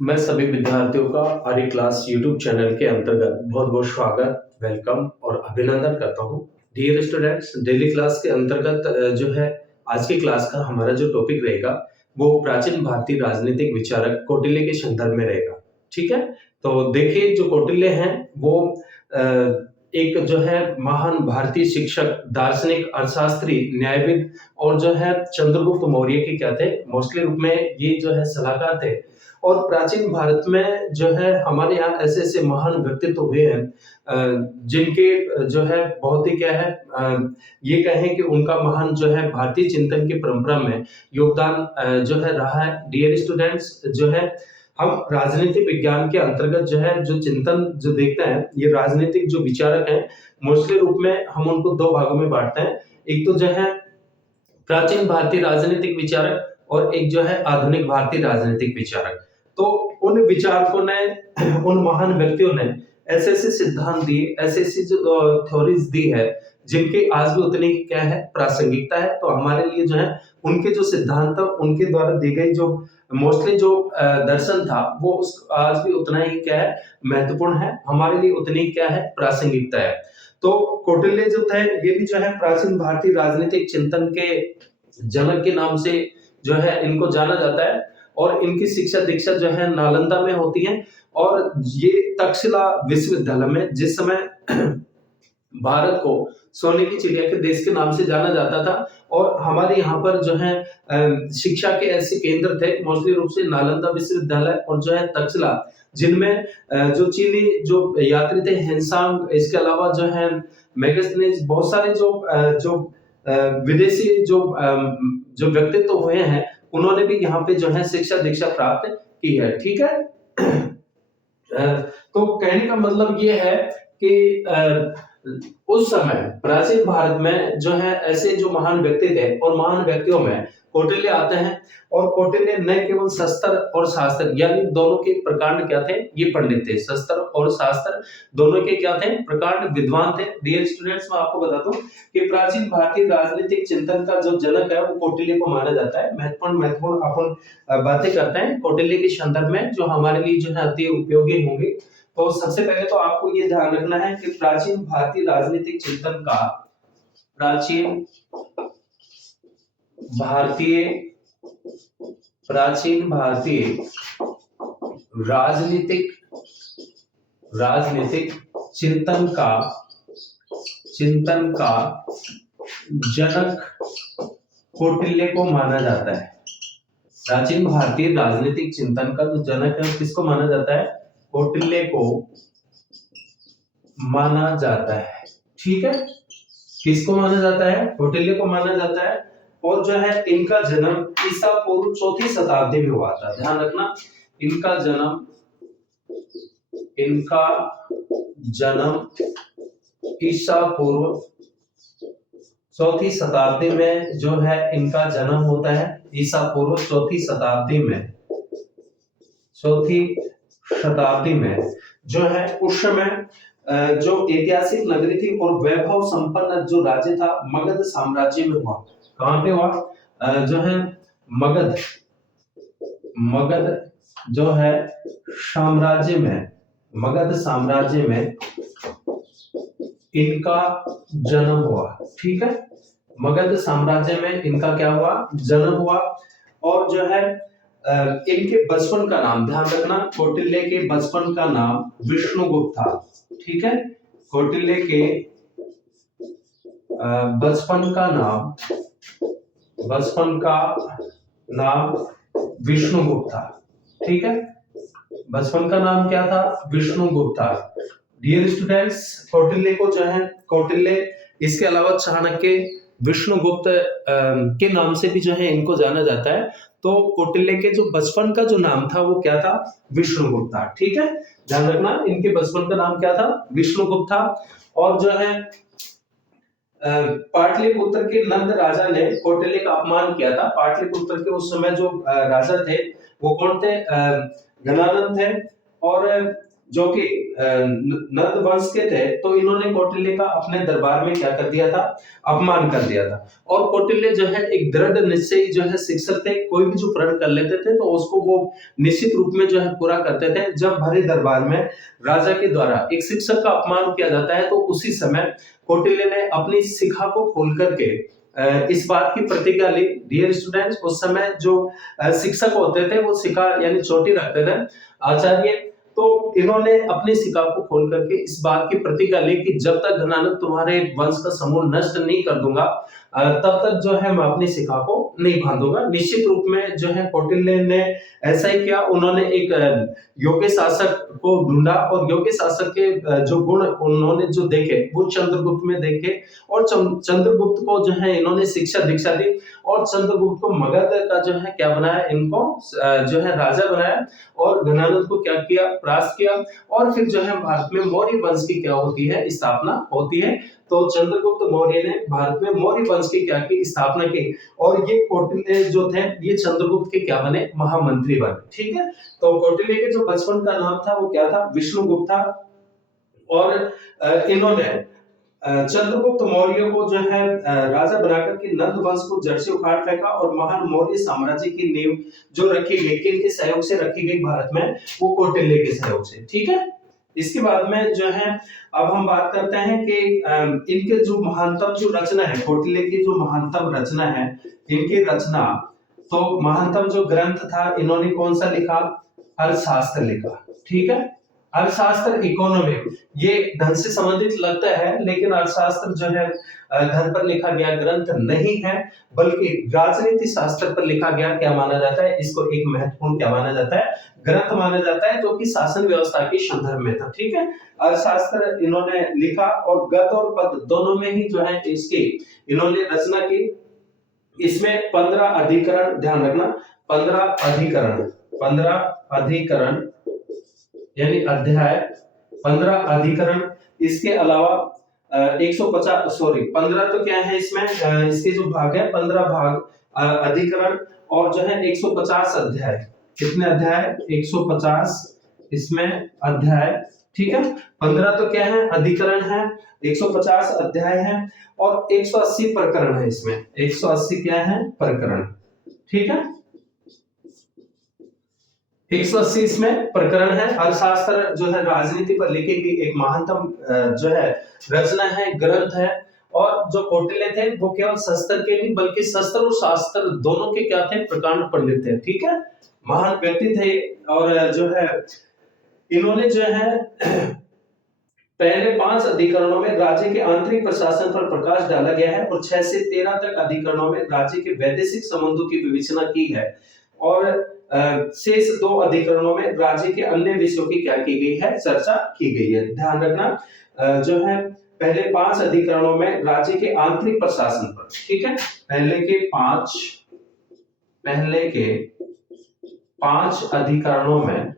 मैं सभी विद्यार्थियों का आर्य क्लास यूट्यूब चैनल के अंतर्गत बहुत बहुत स्वागत, वेलकम और अभिनंदन करता हूँ। डियर स्टूडेंट्स, डेली क्लास के अंतर्गत जो है आज की क्लास का हमारा जो टॉपिक रहेगा वो प्राचीन भारतीय राजनीतिक विचारक कौटिल्य के संदर्भ में रहेगा। ठीक है, तो देखिए जो कौटिल्य हैं वो एक जो है महान भारतीय शिक्षक, दार्शनिक, अर्थशास्त्री, न्यायविद और जो है चंद्रगुप्त मौर्य के क्या थे, मोस्टली रूप में ये जो है सलाहकार थे। और प्राचीन भारत में जो है हमारे यहाँ ऐसे-ऐसे महान व्यक्तित्व हुए हैं जिनके जो है बहुत ही क्या है ये कहें कि उनका महान जो है भारतीय चिंतन की परंपरा में योगदान जो है रहा है। डियर स्टूडेंट्स, जो है हम राजनीतिक विज्ञान के अंतर्गत जो है जो चिंतन जो देखते हैं, ये राजनीतिक जो विचारक हैं, मोस्टली रूप में हम उनको 2 भागों में बाँटते हैं। एक तो जो है प्राचीन भारतीय राजनीतिक विचारक और एक जो है आधुनिक भारतीय राजनीतिक विचारक। तो उन विचारकों ने उन महान व्यक्तियों ने ऐसे-ऐसे सिद्धांत दिए, ऐसी-ऐसी जो थ्योरीज दी है, जिनकी आज भी उतनी क्या है प्रासंगिकता है। तो हमारे लिए जो है उनके जो सिद्धांत उनके द्वारा दी गई जो मोस्टली जो दर्शन था वो उस आज भी उतना ही क्या है महत्वपूर्ण है, हमारे लिए उतनी ही क्या है प्रासंगिकता है। तो कौटिल्य जो थे ये भी जो है प्राचीन भारतीय राजनीतिक चिंतन के जनक के नाम से जो है इनको जाना जाता है और इनकी शिक्षा दीक्षा जो है नालंदा में होती है और ये तक्षशिला विश्वविद्यालय में जिस समय भारत को सोने की चिड़िया के देश के नाम से जाना जाता था और हमारे यहाँ पर जो है शिक्षा के ऐसे केंद्र थे मोस्टली रूप से नालंदा विश्वविद्यालय और जो है तक्षशिला, जिनमें जो चीनी जो यात्री थे हेनसांग, इसके अलावा जो है मेगास्थनीज, बहुत सारे जो विदेशी जो व्यक्तित्व हुए हैं उन्होंने भी यहाँ पे जो है शिक्षा दीक्षा प्राप्त की है। ठीक है। तो कहने का मतलब ये है कि उस समय प्राचीन भारत में जो है ऐसे जो महान व्यक्ति थे और महान व्यक्तियों में कौटिल्य आते हैं और कौटिल्य न केवल शस्त्र और शास्त्र यानी दोनों के प्रकांड क्या थे, ये पंडित थे। शस्त्र और शास्त्र दोनों के क्या थे, प्रकांड विद्वान थे। डियर स्टूडेंट्स, मैं आपको बता दूं कि प्राचीन भारतीय राजनीतिक चिंतन का जो जनक है वो कौटिल्य को माना जाता है। महत्वपूर्ण महत्वपूर्ण अपन बातें करते हैं कौटिल्य के संदर्भ में जो हमारे लिए जो है अति उपयोगी होंगे। तो सबसे पहले तो आपको ये ध्यान रखना है कि प्राचीन भारतीय राजनीतिक चिंतन का प्राचीन भारतीय राजनीतिक चिंतन का जनक कौटिल्य को माना जाता है। प्राचीन भारतीय राजनीतिक चिंतन का जो जनक है किसको माना जाता है, कौटिल्य को माना जाता है। ठीक है, किसको माना जाता है, कौटिल्य को माना जाता है। और जो है इनका जन्म ईसा पूर्व 4वीं शताब्दी में हुआ था। ध्यान रखना, इनका जन्म ईसा पूर्व 4वीं शताब्दी में जो है इनका जन्म होता है। ईसा पूर्व 4वीं शताब्दी में जो है उस समय जो ऐतिहासिक नगरी थी और वैभव संपन्न जो राज्य था मगध साम्राज्य में हुआ। कहां पे हुआ, जो है मगध जो है मगध साम्राज्य में इनका जन्म हुआ। ठीक है, मगध साम्राज्य में इनका क्या हुआ, जन्म हुआ। और जो है इनके बचपन का नाम ध्यान रखना, कौटिल्य के बचपन का नाम विष्णुगुप्त था। ठीक है, कौटिल्य के बचपन का नाम विष्णुगुप्त था। ठीक है, बचपन का नाम क्या था, विष्णुगुप्त था। डियर स्टूडेंट्स, कौटिल्य को जो है कौटिल्य, इसके अलावा चाणक्य, विष्णुगुप्त के नाम से भी जो है इनको जाना जाता है। तो कौटिल्य के जो बचपन का जो नाम था वो क्या था, विष्णुगुप्त था। ठीक है, ध्यान रखना, इनके बचपन का नाम क्या था, विष्णुगुप्त था। और जो है पाटलिपुत्र के नंद राजा ने कौटिल्य का अपमान किया था। पाटलिपुत्र के उस समय जो राजा थे वो कौन थे, घनानंद थे। और जो कि नंद वंश के थे, तो इन्होंने कौटिल्य का अपने दरबार में क्या कर दिया था, अपमान कर दिया था। और कौटिल्य जो है एक दृढ़ निश्चयी जो है शिक्षक थे, कोई भी जो प्रण कर लेते थे तो उसको वो निश्चित रूप में जो है पूरा करते थे। जब भरे दरबार में राजा के द्वारा एक शिक्षक का अपमान किया जाता है, तो उसी समय कौटिल्य ने अपनी शिखा को खोल करके इस बात की प्रतिज्ञा ली। डियर स्टूडेंट्स, उस समय जो शिक्षक होते थे वो शिखा यानी चोटी रखते थे आचार्य, तो इन्होंने अपनी शिखा को खोल करके इस बात की प्रतिज्ञा ली कि जब तक घनानंद तुम्हारे वंश का समूल नष्ट नहीं कर दूंगा, तब तक जो है मैं अपनी शिखा को नहीं बांधूंगा। निश्चित रूप में जो है कौटिल्य ने ऐसा ही किया। उन्होंने एक योग्य शासक को ढूंढा और योग्य शासक के जो गुण उन्होंने जो देखे वो चंद्रगुप्त में देखे, और चंद्रगुप्त को जो है इन्होंने शिक्षा दीक्षा दी, और चंद्रगुप्त को मगध का जो है क्या बनाया, इनको जो है राजा बनाया, और घनानंद को क्या किया, परास्त किया, और फिर जो है भारत में मौर्य वंश की क्या होती है, स्थापना होती है। तो चंद्रगुप्त मौर्य ने भारत में मौर्य वंश की क्या की, स्थापना की, और ये कौटिल्य जो थे ये चंद्रगुप्त के क्या बने, महामंत्री बने। ठीक है, तो कौटिल्य के जो बचपन का नाम था वो क्या था, विष्णुगुप्त था। और इन्होंने चंद्रगुप्त मौर्य को जो है राजा बनाकर के नंद वंश को जड़ से उखाड़ फेंका, और महान मौर्य साम्राज्य की नींव जो रखी गई, किनके सहयोग से रखी गई भारत में, वो कौटिल्य के सहयोग से। ठीक है, इसके बाद में जो है अब हम बात करते हैं कि इनके जो महानतम जो रचना है, कौटिल्य की जो महानतम रचना है, इनकी रचना, तो महानतम जो ग्रंथ था इन्होंने कौन सा लिखा, अर्थशास्त्र लिखा। ठीक है, अर्थशास्त्र इकोनॉमिक, ये धन से संबंधित लगता है, लेकिन अर्थशास्त्र जो है धन पर लिखा गया ग्रंथ नहीं है, बल्कि राजनीति शास्त्र पर लिखा गया क्या माना जाता है, इसको एक महत्वपूर्ण क्या माना जाता है, ग्रंथ माना जाता है, जो कि शासन व्यवस्था के संदर्भ में था। ठीक है, अर्थशास्त्र इन्होंने लिखा, और गद्य और पद्य दोनों में ही जो है इसकी इन्होंने रचना की। इसमें 15 अधिकरण, ध्यान रखना, 15 अधिकरण, 15 अधिकरण यानी अध्याय, 15 अधिकरण। इसके अलावा 15 तो क्या है इसमें, इसके जो भाग है 15 भाग अधिकरण, और जो है 150 अध्याय। कितने अध्याय, 150 इसमें अध्याय। ठीक है, 15 तो क्या है, अधिकरण है, 150 अध्याय है, और 180 प्रकरण है इसमें, 180 क्या है, प्रकरण। ठीक है, 180 इसमें प्रकरण है। अर्थशास्त्र जो है राजनीति पर लिखी गई एक महानतम जो है रचना है, ग्रंथ है। और जो कौटिल्य थे वो केवल शस्त्र के नहीं बल्कि शस्त्र और शास्त्र दोनों के क्या थे, प्रकांड पंडित थे। ठीक है, महान व्यक्ति थे, और जो है इन्होंने जो है पहले 5 अधिकरणों में राज्य के आंतरिक प्रशासन पर प्रकाश डाला गया है, और 6 से 13 तक अधिकरणों में राज्य के वैदेशिक संबंधों की विवेचना की है, और शेष 2 अधिकरणों में राज्य के अन्य विषयों की क्या की गई है, चर्चा की गई है। ध्यान रखना, जो है पहले 5 अधिकरणों में राज्य के आंतरिक प्रशासन पर, ठीक है, पहले के 5 अधिकरणों में,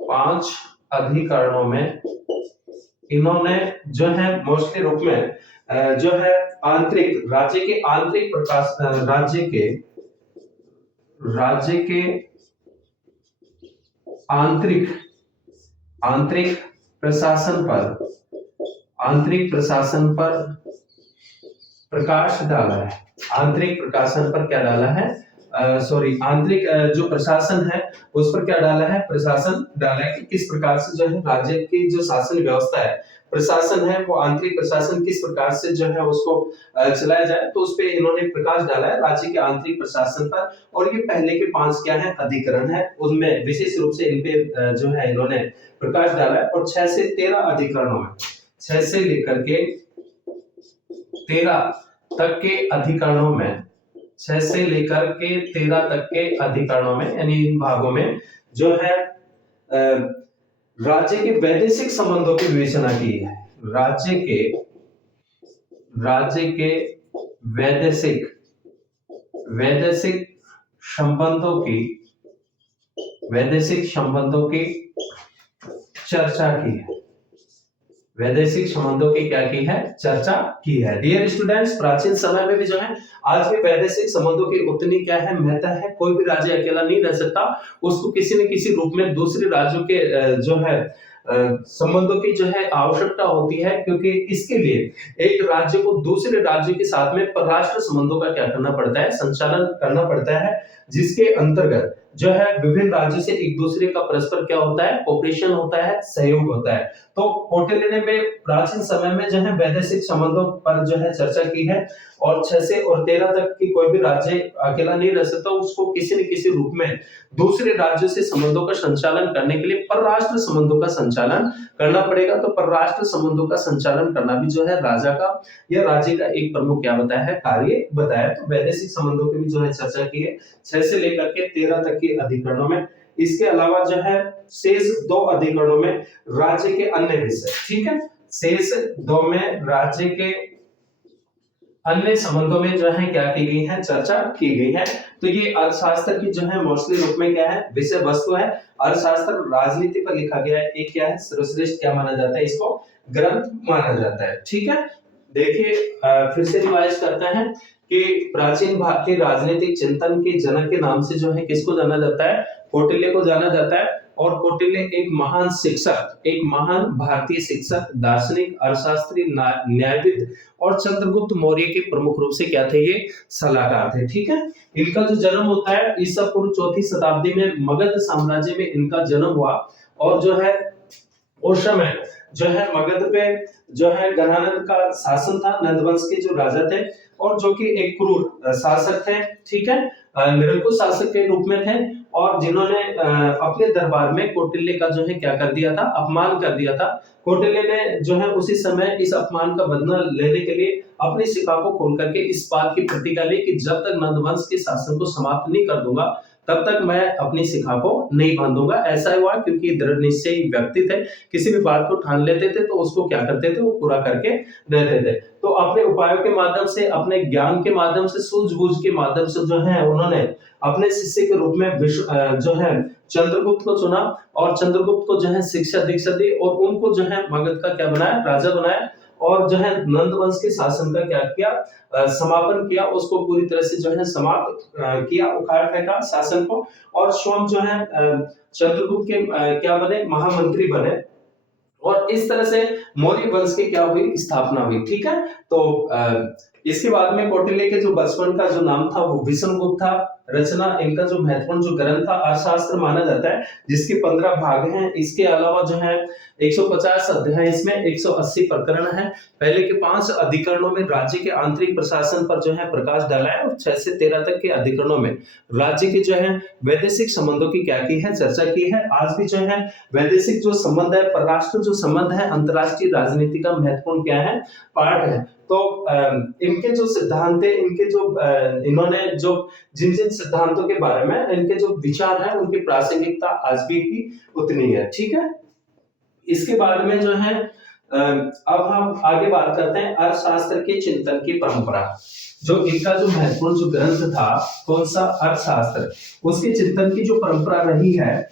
5 अधिकरणों में इन्होंने जो है मोस्टली रूप में जो है आंतरिक, राज्य के आंतरिक प्रकाश, राज्य के आंतरिक प्रशासन पर प्रकाश डाला है। आंतरिक प्रकाशन पर क्या डाला है, आंतरिक जो प्रशासन है उस पर क्या डाला है, प्रशासन डाला है कि किस प्रकार से जो है राज्य की जो शासन व्यवस्था है, प्रशासन है, वो आंतरिक प्रशासन किस प्रकार से जो है उसको चलाया जाए, तो उस पे इन्होंने प्रकाश डाला है राज्य के आंतरिक प्रशासन पर। और ये पहले के 5 क्या है, अधिकरण है, उसमें विशेष रूप से इन पे जो है इन्होंने प्रकाश डाला है। और 6 से 13 अधिकरणों में, 6 से लेकर के 13 तक के अधिकरणों में, 6 से लेकर के 13 तक के अधिकरणों में, यानी इन भागों में जो है राज्य के वैदेशिक संबंधों की विवेचना की है। राज्य के वैदेशिक संबंधों की चर्चा की है। वैदेशिक संबंधों की क्या की है, चर्चा की है। डियर स्टूडेंट्स, प्राचीन समय में भी जो है आज भी वैदेशिक संबंधों की उतनी क्या है, महत्ता है। कोई भी राज्य अकेला नहीं रह सकता, उसको किसी न किसी रूप में दूसरे राज्यों के जो है संबंधों की जो है आवश्यकता होती है, क्योंकि इसके लिए एक राज्य को दूसरे राज्य के साथ में परराष्ट्र संबंधों का क्या करना पड़ता है, संचालन करना पड़ता है, जिसके अंतर्गत जो है विभिन्न राज्यों से एक दूसरे का परस्पर क्या होता है, कोऑपरेशन होता है, सहयोग होता है। तो कौटिल्य ने प्राचीन समय में जो है वैदेशिक संबंधों पर जो है चर्चा की है, और 6 से और 13 तक की कोई भी राज्य अकेला नहीं रह सकता, उसको किसी न किसी रूप में दूसरे राज्यों से संबंधों का संचालन करने के लिए परराष्ट्र संबंधों का संचालन करना पड़ेगा। तो परराष्ट्र संबंधों का संचालन करना भी जो है राजा का या राज्य का एक प्रमुख क्या बताया है, कार्य बताया। तो वैदेशिक संबंधों की भी जो है चर्चा की है 6 से लेकर के 13 तक के अधिकरणों में। इसके अलावा जो है शेष 2 अधिकरणों में राज्य के अन्य विषय, ठीक है, शेष 2 में राज्य के अन्य संबंधों में जो है क्या की गई है, चर्चा की गई है। तो ये अर्थशास्त्र की जो है मोस्टली रूप में क्या है, विषय वस्तु है। अर्थशास्त्र राजनीति पर लिखा गया है, एक क्या है, सर्वश्रेष्ठ क्या माना जाता है, इसको ग्रंथ माना जाता है, ठीक है। देखिए फिर से रिवाइज करते हैं कि प्राचीन भारतीय राजनीतिक चिंतन के जनक के नाम से जो है किसको जाना जाता है, कौटिल्य को जाना जाता है। और कौटिल्य एक महान शिक्षक, एक महान भारतीय शिक्षक, दार्शनिक, अर्थशास्त्री, न्यायविद और चंद्रगुप्त मौर्य के प्रमुख रूप से क्या थे, ये सलाहकार थे, ठीक है। इनका जो जन्म होता है ईसा पूर्व 4वीं शताब्दी में मगध साम्राज्य में इनका जन्म हुआ। और जो है उस समय जो है मगध पे जो है गणानंद का शासन था, नंद वंश के जो राजा थे, और जो कि एक क्रूर शासक थे, ठीक है, निरंकुश शासक के रूप में थे, और जिन्होंने अपने दरबार में कौटिल्य का जो है क्या कर दिया था, अपमान कर दिया था। कौटिल्य ने जो है उसी समय इस अपमान का बदला लेने के लिए अपनी शिखा को खोल करके इस बात की प्रतिज्ञा ली कि जब तक नंद वंश के शासन को समाप्त नहीं कर दूंगा तब तक मैं अपनी शिखा को नहीं बांधूंगा। ऐसा हुआ क्योंकि दृढ़ निश्चयी व्यक्ति थे, किसी भी बात को ठान लेते थे तो उसको क्या करते थे, वो पूरा करके रहते थे। तो अपने उपायों के माध्यम से, अपने ज्ञान के माध्यम से, सूझबूझ के माध्यम से जो है उन्होंने अपने शिष्य के रूप में जो है चंद्रगुप्त को चुना, और चंद्रगुप्त को जो है शिक्षा दीक्षा दी, और उनको जो है मगध का क्या बनाया, राजा बनाया, और जो है नंद वंश के शासन का क्या किया, समापन किया, उसको पूरी तरह से जो है समाप्त किया, उखाड़ फेंका शासन को, और स्वयं जो है चंद्रगुप्त के क्या बने, महामंत्री बने, और इस तरह से मौर्य वंश की क्या हुई, स्थापना हुई, ठीक है। तो इसके बाद में कौटिल्य के जो बचपन का जो नाम था वो विष्णुगुप्त था। रचना इनका जो महत्वपूर्ण जो ग्रंथ था अर्थशास्त्र माना जाता है, जिसके 15 भाग हैं। इसके अलावा जो है 150 अध्याय, इसमें 180 प्रकरण है। पहले के 5 अधिकरणों में राज्य के आंतरिक प्रशासन पर जो है प्रकाश डाला है, और 6 से 13 तक के अधिकरणों में राज्य के जो है वैदेशिक संबंधों की क्या की है, चर्चा की है। आज भी जो है वैदेशिक जो संबंध है, परराष्ट्र जो संबंध है, अंतरराष्ट्रीय राजनीति का महत्वपूर्ण क्या है, पार्ट है। तो इनके जो सिद्धांत है, इनके जो इन्होंने जो जिन जिन सिद्धांतों के बारे में इनके जो विचार है, उनकी प्रासंगिकता आज भी ही उतनी है, ठीक है। इसके बाद में जो है अब हम आगे बात करते हैं अर्थशास्त्र के चिंतन की परंपरा। जो इनका जो महत्वपूर्ण जो ग्रंथ था, कौन सा, अर्थशास्त्र, उसके चिंतन की जो परंपरा रही है,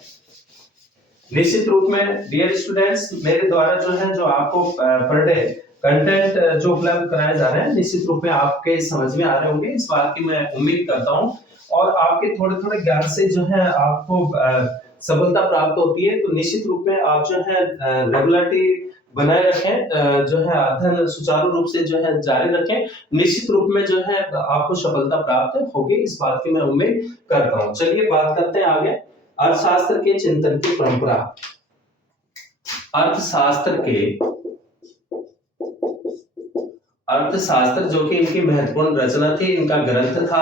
निश्चित रूप में डियर स्टूडेंट्स मेरे द्वारा जो है जो आपको पर डे कंटेंट जो उपलब्ध कराए जा रहे हैं, निश्चित रूप में आपके समझ में आ रहे होंगे, इस बात की मैं उम्मीद करता हूं। और आपके थोड़े थोड़े ज्ञान से जो है आपको सफलता प्राप्त होती है। तो निश्चित रूप में आप जो है रेगुलरिटी बनाए रखें, जो है अध्ययन सुचारू रूप से जो है जारी रखें, निश्चित रूप में जो है आपको सफलता प्राप्त होगी, इस बात की मैं उम्मीद करता हूं। चलिए बात करते हैं आगे अर्थशास्त्र के चिंतन की परंपरा। अर्थशास्त्र जो कि इनकी महत्वपूर्ण रचना थी, इनका ग्रंथ था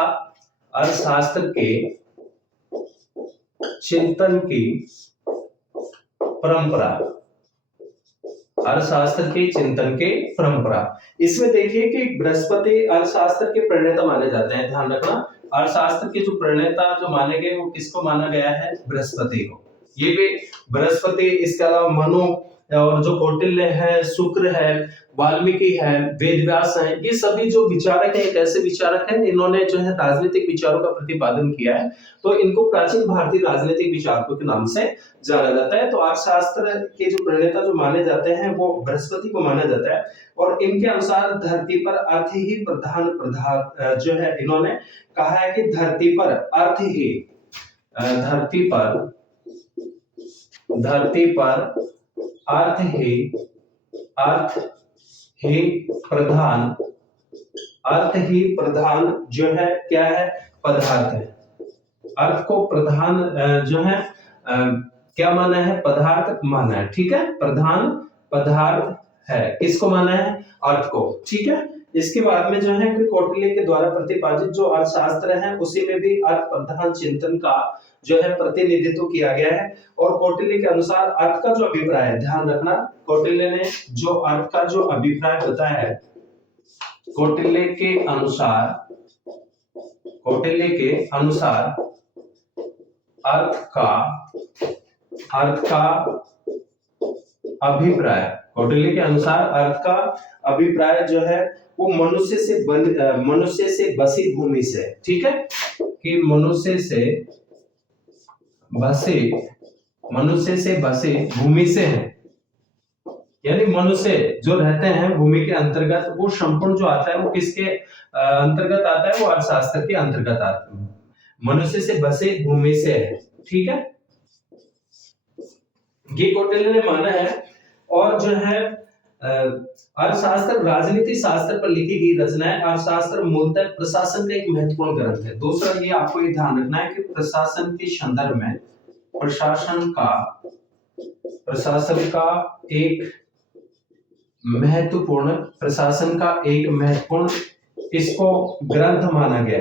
अर्थशास्त्र के चिंतन की परंपरा। अर्थशास्त्र के चिंतन के परंपरा, इसमें देखिए कि बृहस्पति अर्थशास्त्र के प्रणेता माने जाते हैं। ध्यान रखना, अर्थशास्त्र के जो प्रणेता जो माने गए वो किसको माना गया है, बृहस्पति को। ये भी बृहस्पति, इसके अलावा मनु, और जो कौटिल्य है, शुक्र है, वाल्मीकि है, वेदव्यास है, ये सभी जो विचारक है, एक ऐसे विचारक हैं इन्होंने जो है राजनीतिक विचारों का प्रतिपादन किया है। तो इनको प्राचीन भारतीय राजनीतिक विचारकों के नाम से जाना जाता है। तो अर्थशास्त्र के जो प्रणेता जो माने जाते हैं वो बृहस्पति को माना जाता है, और इनके अनुसार धरती पर अर्थ ही प्रधान प्रधान जो है, इन्होंने कहा है कि धरती पर अर्थ ही धरती पर अर्थ ही प्रधान जो है क्या है, पदार्थ है। अर्थ को प्रधान जो है क्या माना है, पदार्थ माना है। ठीक है, प्रधान पदार्थ है, किसको माना है, अर्थ को। ठीक है, इसके बाद में जो है कि कौटिल्य के द्वारा प्रतिपादित जो अर्थशास्त्र है उसी में भी अर्थ प्रधान चिंतन का जो है प्रतिनिधित्व किया गया है। और कौटिल्य के अनुसार अर्थ का जो अभिप्राय है, ध्यान रखना, कौटिल्य ने जो अर्थ का जो अभिप्राय बताया है, कौटिल्य के अनुसार अर्थ का अभिप्राय, कौटिल्य के अनुसार अर्थ का अभिप्राय जो है वो मनुष्य से बसी भूमि से, ठीक है, कि मनुष्य से बसे भूमि से है। यानी मनुष्य जो रहते हैं भूमि के अंतर्गत, वो संपूर्ण जो आता है वो किसके अंतर्गत आता है, वो अर्थशास्त्र के अंतर्गत आता है। मनुष्य से बसे भूमि से है। ठीक है, ये कौटिल्य ने माना है। और जो है अर्थशास्त्र राजनीति शास्त्र पर लिखी गई रचना है। अर्थशास्त्र मूलतः प्रशासन का एक महत्वपूर्ण ग्रंथ है। दूसरा ये आपको ये ध्यान रखना है कि प्रशासन के संदर्भ में प्रशासन का एक महत्वपूर्ण इसको ग्रंथ माना गया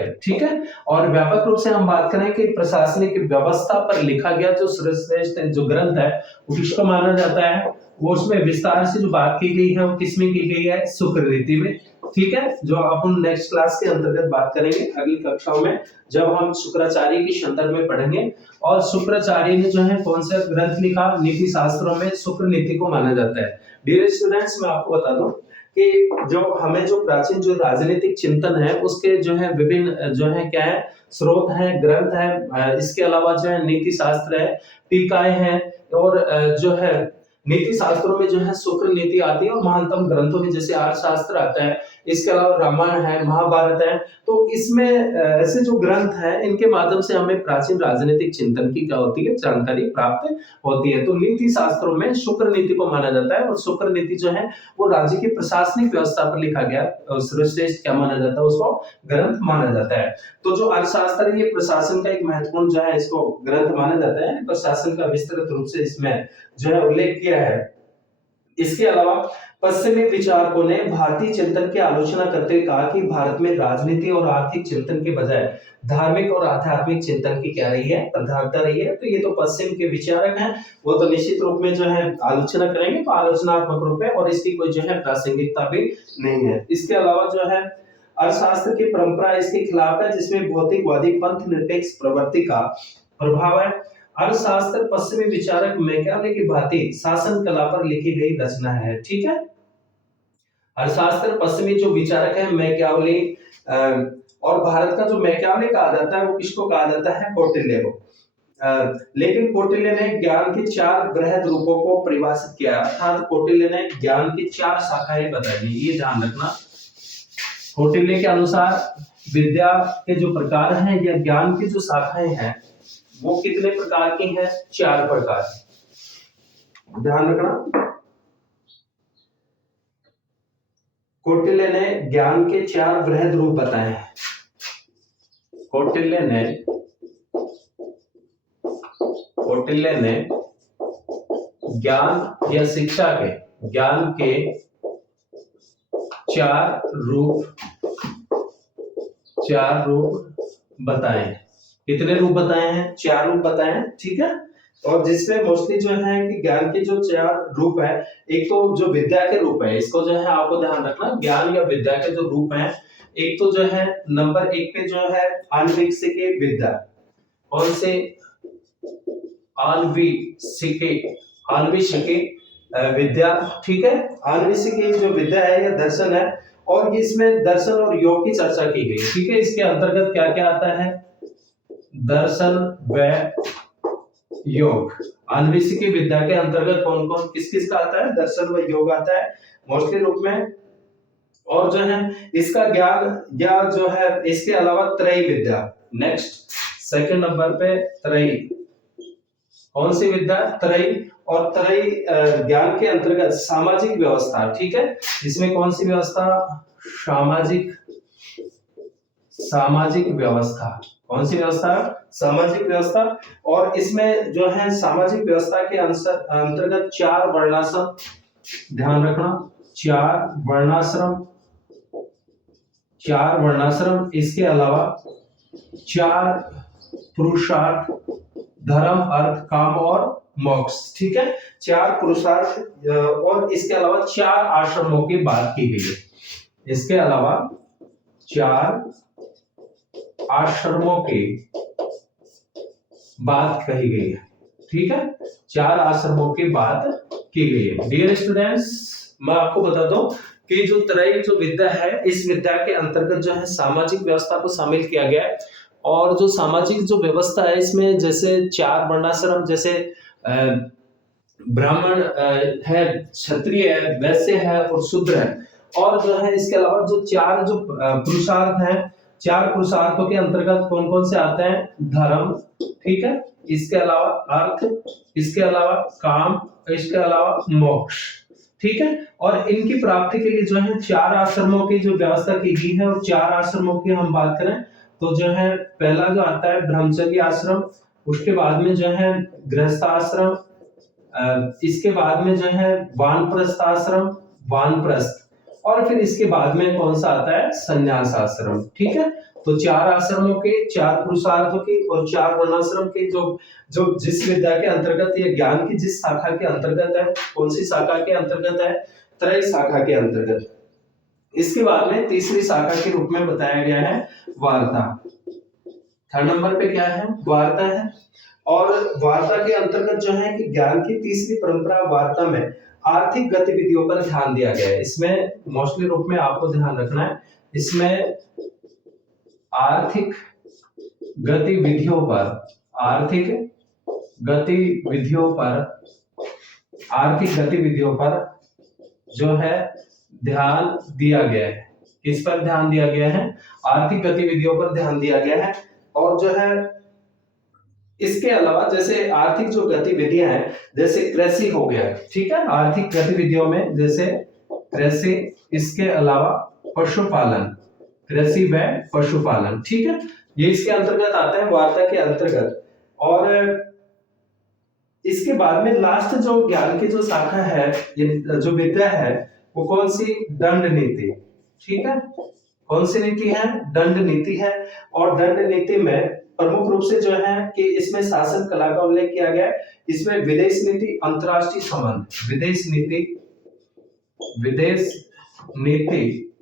है। ठीक है, और व्यापक रूप से हम बात करें कि प्रशासनिक व्यवस्था पर लिखा गया जो सर्वश्रेष्ठ जो ग्रंथ है वो किसको माना जाता है, वो उसमें विस्तार से जो बात की गई है वो किसमें की गई है, शुक्र नीति में। ठीक है, जो अपन नेक्स्ट क्लास के अंतर्गत बात करेंगे अगली कक्षाओं में, जब हम शुक्राचार्य के संदर्भ में पढ़ेंगे। और शुक्राचार्य ने जो है कौन सा ग्रंथ लिखा, नीति शास्त्रों में शुक्र नीति को माना जाता है। डियर स्टूडेंट्स, मैं आपको बता दूं कि जो हमें जो प्राचीन जो राजनीतिक चिंतन है उसके जो है विभिन्न जो है क्या है, स्रोत है, ग्रंथ है। इसके अलावा जो है नीति शास्त्र है, टीकाएं हैं, और जो है नीति शास्त्रों में जो है शुक्र नीति आती है, और महानतम ग्रंथों में जैसे अर्थशास्त्र आता है। इसके अलावा रामायण है, महाभारत है। तो इसमें ऐसे जो ग्रंथ हैं इनके माध्यम से हमें प्राचीन राजनीतिक चिंतन की क्या होती है, जानकारी प्राप्त होती है। तो नीति शास्त्रों में शुक्र नीति को माना जाता है, और शुक्र नीति जो है वो राज्य की प्रशासनिक व्यवस्था पर लिखा गया सर्वश्रेष्ठ क्या माना जाता है, उसको ग्रंथ माना जाता है। तो जो अर्थशास्त्र है ये प्रशासन का एक महत्वपूर्ण जो है इसको ग्रंथ माना जाता है। प्रशासन का विस्तृत रूप से इसमें जो है उल्लेख किया है। इसके अलावा पश्चिमी विचारकों ने भारतीय चिंतन की आलोचना करते हुए कहा कि भारत में राजनीति और आर्थिक चिंतन के बजाय धार्मिक और आध्यात्मिक चिंतन की क्या रही है, प्रधानता रही है। तो ये तो पश्चिम के विचारक हैं, वो तो निश्चित रूप में जो है आलोचना करेंगे, तो आलोचनात्मक रूप है, और इसकी कोई जो है प्रासंगिकता भी नहीं है। इसके अलावा जो है अर्थशास्त्र की परंपरा इसके खिलाफ है, जिसमें भौतिकवादी पंथ निरपेक्ष प्रवृत्ति का प्रभाव है। अर्थशास्त्र पश्चिमी विचारक मैकियावेली की भांति शासन कला पर लिखी गई रचना है। ठीक है, अर्थशास्त्र पश्चिमी जो विचारक है मैकियावेली, और भारत का जो मैकियावेली कहा जाता है वो किसको कहा जाता है, कौटिल्य को। लेकिन कौटिल्य ने ज्ञान के 4 बृहद रूपों को परिभाषित किया, अर्थात कौटिल्य ने ज्ञान की 4 शाखाएं बताई। ये ध्यान रखना, कौटिल्य के अनुसार विद्या के जो प्रकार हैं या ज्ञान की जो शाखाएं हैं वो कितने प्रकार की हैं, 4 प्रकार। ध्यान रखना, कौटिल्य ने ज्ञान के 4 बृहद रूप बताए हैं। कौटिल्य ने ज्ञान या शिक्षा के ज्ञान के 4 रूप बताए हैं। कितने रूप बताए हैं, 4 रूप बताए हैं। ठीक है, और जिसमें मोस्टली जो है कि ज्ञान के जो 4 रूप है, एक तो जो विद्या के रूप है, इसको जो है आपको ध्यान रखना, ज्ञान या विद्या के जो रूप हैं, एक तो जो है नंबर 1 पे जो है अनविकसित विद्या, कौन से आन्वीक्षिकी, आन्वीक्षिकी विद्या, ठीक है। आन्वीक्षिकी जो विद्या है यह दर्शन है, और इसमें दर्शन और योग की चर्चा की गई, ठीक है। इसके अंतर्गत क्या क्या आता है? दर्शन व योग। आन्वीक्षिकी विद्या के अंतर्गत कौन कौन किस किस का आता है? दर्शन व योग आता है मोस्टली रूप में। और जो है इसका ज्ञान या जो है इसके अलावा त्रयी विद्या, नेक्स्ट सेकंड नंबर पे त्रयी, कौन सी विद्या? त्रयी। और त्रयी ज्ञान के अंतर्गत सामाजिक व्यवस्था, ठीक है। इसमें कौन सी व्यवस्था? सामाजिक, सामाजिक व्यवस्था। कौन सी व्यवस्था? सामाजिक व्यवस्था। और इसमें जो है सामाजिक व्यवस्था के अंतर्गत 4 वर्णाश्रम, ध्यान रखना, 4 वर्णाश्रम, 4 वर्णाश्रम। इसके अलावा 4 पुरुषार्थ, धर्म, अर्थ, काम और मोक्ष, ठीक है। 4 पुरुषार्थ और इसके अलावा 4 आश्रमों की बात की गई है। इसके अलावा 4 आश्रमों की बात कही गई है, ठीक है। 4 आश्रमों की बात की गई है। डियर स्टूडेंट्स, मैं आपको बता दूं कि जो त्रयी जो विद्या है, इस विद्या के अंतर्गत जो है सामाजिक व्यवस्था को शामिल किया गया है। और जो सामाजिक जो व्यवस्था है इसमें जैसे 4 वर्णाश्रम, जैसे ब्राह्मण है, क्षत्रिय है, वैश्य है और शूद्र है। और जो है इसके अलावा जो 4 जो पुरुषार्थ हैं, 4 पुरुषार्थों के अंतर्गत कौन कौन से आते हैं? धर्म, ठीक है। इसके अलावा अर्थ, इसके अलावा काम, इसके अलावा मोक्ष, ठीक है। और इनकी प्राप्ति के लिए जो है 4 आश्रमों की जो व्यवस्था की गई है, और 4 आश्रमों की हम बात करें तो जो है पहला जो आता है ब्रह्मचर्य आश्रम, उसके बाद में जो है गृहस्थ आश्रम, इसके बाद में जो है वानप्रस्थ आश्रम, वानप्रस्थ, और फिर इसके बाद में कौन सा आता है? संन्यास आश्रम, ठीक है। तो 4 आश्रमों के, 4 पुरुषार्थों की और 4 वर्णाश्रम के जो जो जिस विद्या के अंतर्गत, ये ज्ञान की जिस शाखा के अंतर्गत है, कौन सी शाखा के अंतर्गत है? त्रय शाखा के अंतर्गत। इसके बाद में तीसरी शाखा के रूप में बताया गया है वार्ता। थर्ड नंबर पे क्या है? वार्ता है। और वार्ता के अंतर्गत जो है कि ज्ञान की तीसरी परंपरा वार्ता में आर्थिक गतिविधियों पर ध्यान दिया गया है। इसमें मोस्टली रूप में आपको ध्यान रखना है, इसमें आर्थिक गतिविधियों पर, आर्थिक गतिविधियों पर, आर्थिक गतिविधियों पर जो है ध्यान दिया गया है। किस पर ध्यान दिया गया है? आर्थिक गतिविधियों पर ध्यान दिया गया है। और जो है इसके अलावा जैसे आर्थिक जो गतिविधियां हैं, जैसे कृषि हो गया, ठीक है, आर्थिक गतिविधियों में जैसे कृषि, इसके अलावा पशुपालन, कृषि व पशुपालन, ठीक है, ये इसके अंतर्गत आता है, वार्ता के अंतर्गत। और इसके बाद में लास्ट जो ज्ञान की जो शाखा है, ये जो विद्या है, वो कौन सी? दंड नीति, ठीक है। कौन सी नीति है? दंड नीति है। और दंड नीति में प्रमुख रूप से जो है कि इसमें शासन कला का उल्लेख किया गया है। इसमें विदेश नीति, अंतरराष्ट्रीय संबंध, विदेश नीति, विदेश नीति,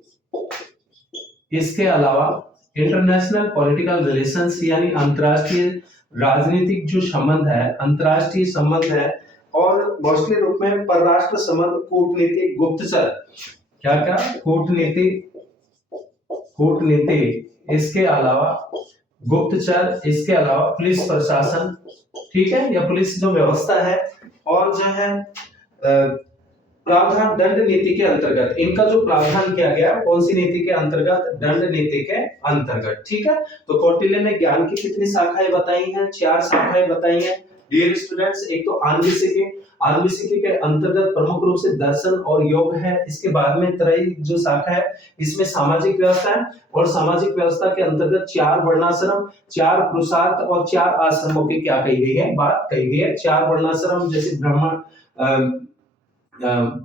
इसके अलावा इंटरनेशनल पॉलिटिकल रिलेशंस, यानी अंतरराष्ट्रीय राजनीतिक जो संबंध है, अंतरराष्ट्रीय संबंध है। और मोस्टली रूप में परराष्ट्र संबंध, कूटनीति, गुप्तचर, क्या क्या? कूटनीति, कूटनीति, इसके अलावा गुप्तचर, इसके अलावा पुलिस प्रशासन, ठीक है, या पुलिस जो व्यवस्था है। और जो है प्रावधान दंड नीति के अंतर्गत, इनका जो प्रावधान किया गया, कौन सी नीति के अंतर्गत? दंड नीति के अंतर्गत, ठीक है। तो कौटिल्य ने ज्ञान की कितनी शाखाएं बताई हैं? 4 शाखाएं बताई हैं डियर स्टूडेंट्स। एक तो आन्वीक्षिकी, आन्वीक्षिकी के अंतर्गत प्रमुख रूप से दर्शन और योग है। इसके बाद में त्रयी जो शाखा है, इसमें सामाजिक व्यवस्था है। और सामाजिक व्यवस्था के अंतर्गत 4 वर्णाश्रम, 4 पुरुषार्थ और 4 आश्रमों की क्या कही गई है? बात कही गई है। 4 वर्णाश्रम जैसे ब्राह्मण,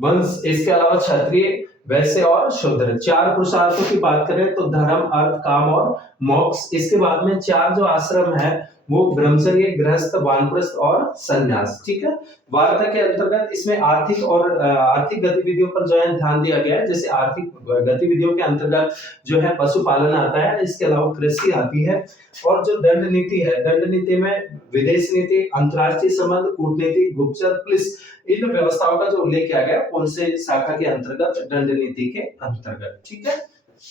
वंश, इसके अलावा क्षत्रिय, वैश्य और शूद्र। 4 पुरुषार्थों की बात करें तो धर्म, अर्थ, काम और मोक्ष। इसके बाद में 4 जो आश्रम है, वो ब्रह्मचर्य, गृहस्थ, वानप्रस्थ और संन्यास। ठीक है, वार्ता के अंतर्गत इसमें आर्थिक गतिविधियों पर जो है ध्यान दिया गया है। जैसे आर्थिक गतिविधियों के अंतर्गत जो है पशुपालन आता है, इसके अलावा कृषि आती है। और जो दंड नीति है, दंड नीति में विदेश नीति, अंतर्राष्ट्रीय संबंध, कूटनीति, गुप्तचर, पुलिस, इन व्यवस्थाओं का जो उल्लेख किया गया कौन से शाखा के अंतर्गत, दंड नीति के अंतर्गत। ठीक है,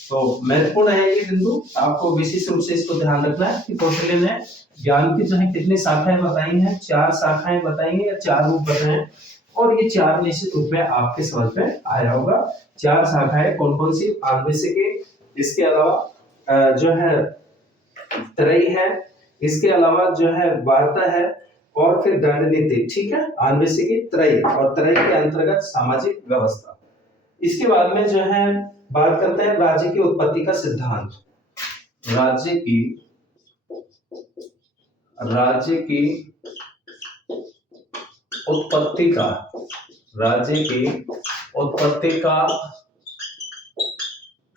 तो महत्वपूर्ण है ये बिंदु, आपको विशेष रूप से इसको ध्यान रखना है कि कौटिल्य ने ज्ञान की जो है कितनी शाखाएं बताई हैं, 4 शाखाएं बताई हैं या 4 रूप बताए हैं, और ये 4 निश्चित रूप में आपके समझ में आया होगा। 4 शाखाएं कौन कौन सी, आन्वेषिकी, इसके अलावा जो है त्रयी है, इसके अलावा जो है वार्ता है, और फिर दंड नीति। ठीक है, आन्वेषिकी, त्रयी, और त्रयी के अंतर्गत सामाजिक व्यवस्था। इसके बाद में जो है बात करते हैं राज्य की उत्पत्ति का सिद्धांत। राज्य की उत्पत्ति का, राज्य की उत्पत्ति का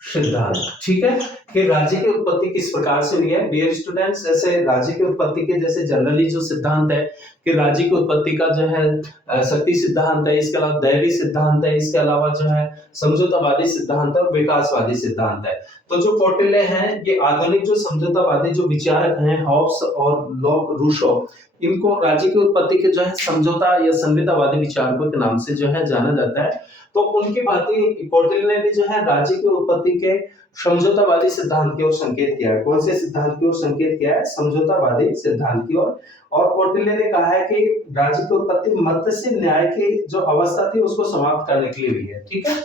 सिद्धांत। ठीक है, कि राज्य की उत्पत्ति किस प्रकार से हुई है। डियर स्टूडेंट्स, जैसे राज्य की उत्पत्ति के जैसे जनरली जो सिद्धांत है कि राज्य की उत्पत्ति का जो है शक्ति सिद्धांत है, इसके अलावा दैवी सिद्धांत है, इसके अलावा जो है समझौतावादी सिद्धांत है और विकासवादी सिद्धांत है। तो जो कौटिल्य हैं, ये आधुनिक जो समझौतावादी जो विचारक हैं, हॉब्स और लॉक, रूसो, इनको राज्य की उत्पत्ति के जो है समझौता या संहितावादी विचारकों के नाम से जो है जाना जाता है। तो उनकी भांति कौटिल्य ने भी जो है राज्य की उत्पत्ति के समझौतावादी सिद्धांत की ओर संकेत किया है। कौन से सिद्धांत की ओर संकेत किया है, समझौतावादी सिद्धांत की ओर। और कौटिल्य ने कहा है कि राज्य की उत्पत्ति मत्स्य न्याय की जो अवस्था थी उसको समाप्त करने के लिए हुई है। ठीक है,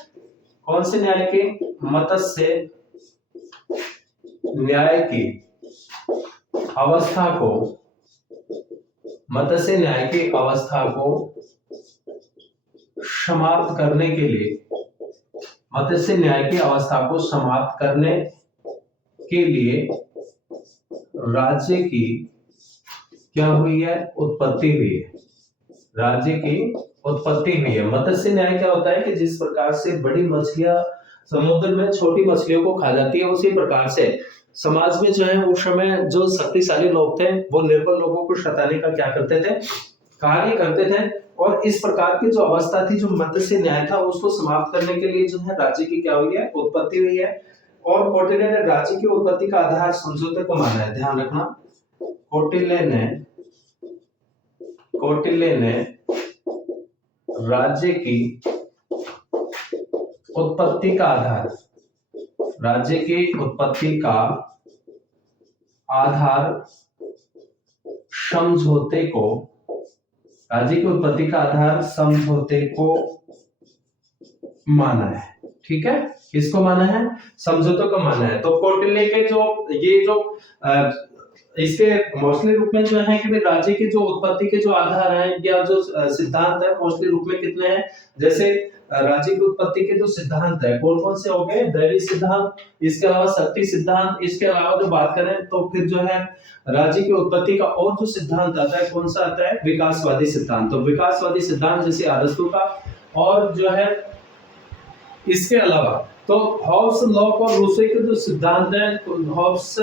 कौन से न्याय की, मत्स्य न्याय की अवस्था को, मत्स्य न्याय की अवस्था को समाप्त करने के लिए, मत्स्य न्याय की अवस्था को समाप्त करने के लिए राज्य की क्या हुई है, उत्पत्ति हुई है। राज्य की उत्पत्ति हुई है। मत्स्य न्याय क्या होता है कि जिस प्रकार से बड़ी मछलियां समुद्र में छोटी मछलियों को खा जाती है, उसी प्रकार से समाज में जो है उस समय जो शक्तिशाली लोग थे वो निर्बल लोगों को सताने का क्या करते थे, कार्य करते थे। और इस प्रकार की जो अवस्था थी, जो मत्स्य न्याय था, उसको समाप्त करने के लिए जो है राज्य की क्या हुई है, उत्पत्ति हुई है। और कौटिल्य ने राज्य की उत्पत्ति का आधार समझौते को माना है। ध्यान रखना, कौटिल्य ने राज्य की उत्पत्ति का आधार, राज्य की उत्पत्ति का आधार समझौते को, राज्य की उत्पत्ति का आधार समझौते को माना है। ठीक है, किसको माना है, समझौते को माना है। तो कौटिल्य के जो ये जो इसके मोस्टली रूप में जो है कि राज्य की जो उत्पत्ति के जो आधार है या जो सिद्धांत है, मोस्टली रूप में कितने हैं। जैसे राज्य की उत्पत्ति के जो सिद्धांत है कौन कौन से हो गए, दैवी सिद्धांत, इसके अलावा शक्ति सिद्धांत, इसके अलावा जो बात करें तो फिर जो है राज्य की उत्पत्ति का और जो सिद्धांत आता है कौन सा आता है, विकासवादी सिद्धांत। तो विकासवादी सिद्धांत जैसे अरस्तु का, और जो है इसके अलावा तो हॉब्स, लॉक और रूसो के जो सिद्धांत है, हॉब्स